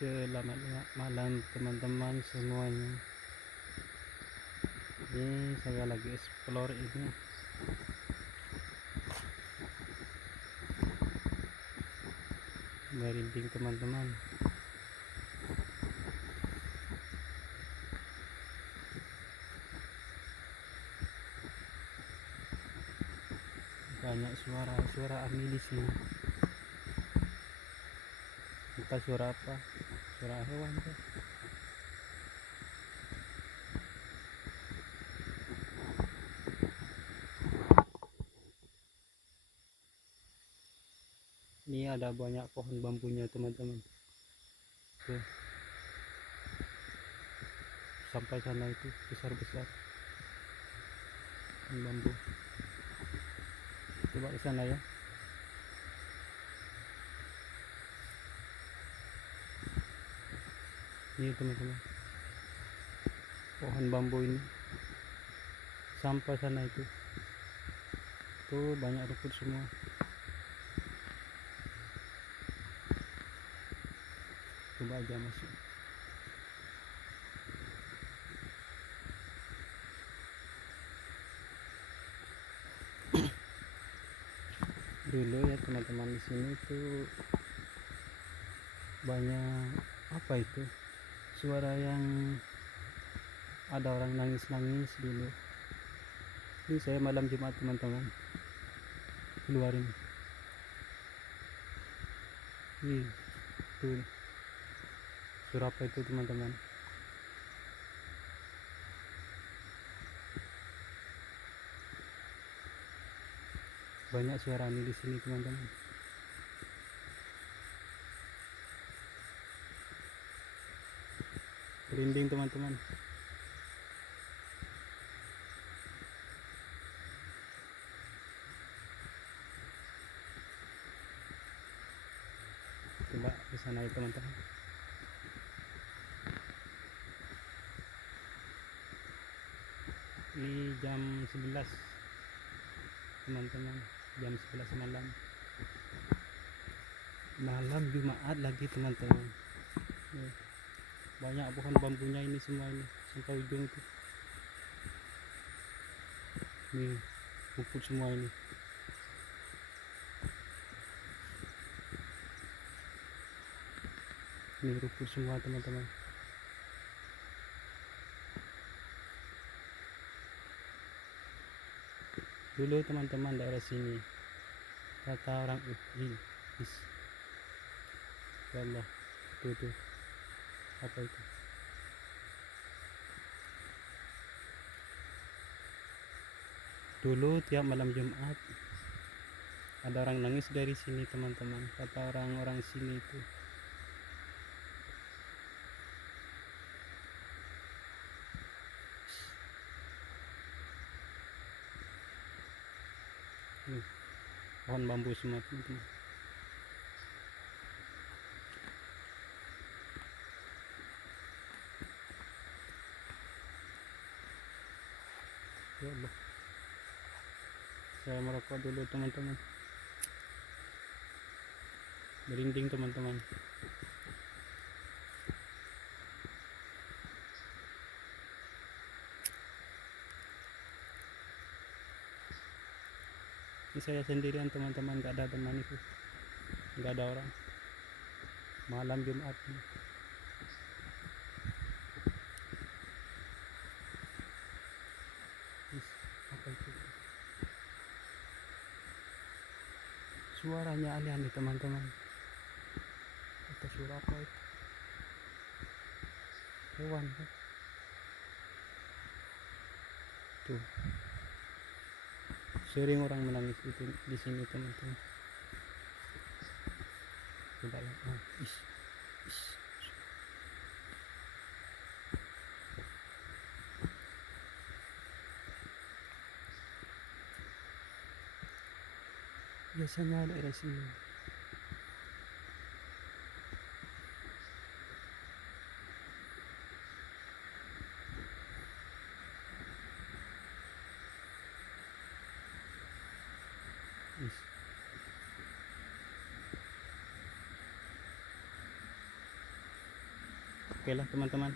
Selamat malam teman-teman semuanya. Ini saya lagi explore ini. Merinding teman-teman. Banyak suara angin di sini. Entah suara apa, suara hewan tuh. Ini ada banyak pohon bambunya teman-teman. Tuh. Sampai sana itu besar-besar pohon bambu. Coba ke sana ya. Ini teman-teman, pohon bambu ini sampai sana itu. Tuh banyak rumput semua. Coba aja masuk. Dulu ya teman-teman, di sini tuh banyak apa itu, suara yang ada orang nangis-nangis dulu. Ini saya malam Jumat teman-teman, keluarin ini tuh suara apa itu teman-teman. Banyak suara ini di sini teman-teman. Merinding teman-teman. Coba ke sana ya teman-teman. Ini jam 11 teman-teman, jam 11 malam Jumat lagi teman-teman. Banyak pohon bambunya ini semua, ini sampai ujung itu. Nih rumput semua ini. Ini rumput semua teman-teman. Dulu teman-teman daerah sini kata orang ini ya Allah, tuh apa itu. Dulu tiap malam Jumat ada orang nangis dari sini teman-teman, kata orang-orang sini itu. Pohon bambu semua teman-teman. Ya Allah, saya merokok dulu teman-teman. Merinding teman-teman. Ini saya sendirian teman-teman, gak ada teman itu, gak ada orang. Malam Jumat ini. Apa itu? Suaranya aneh-aneh teman-teman. Itu suara apa itu? Hewan kan? Tuh. Sering orang menangis itu di sini teman-teman. Coba ya. Biasanya daerah sini. Oke lah teman-teman.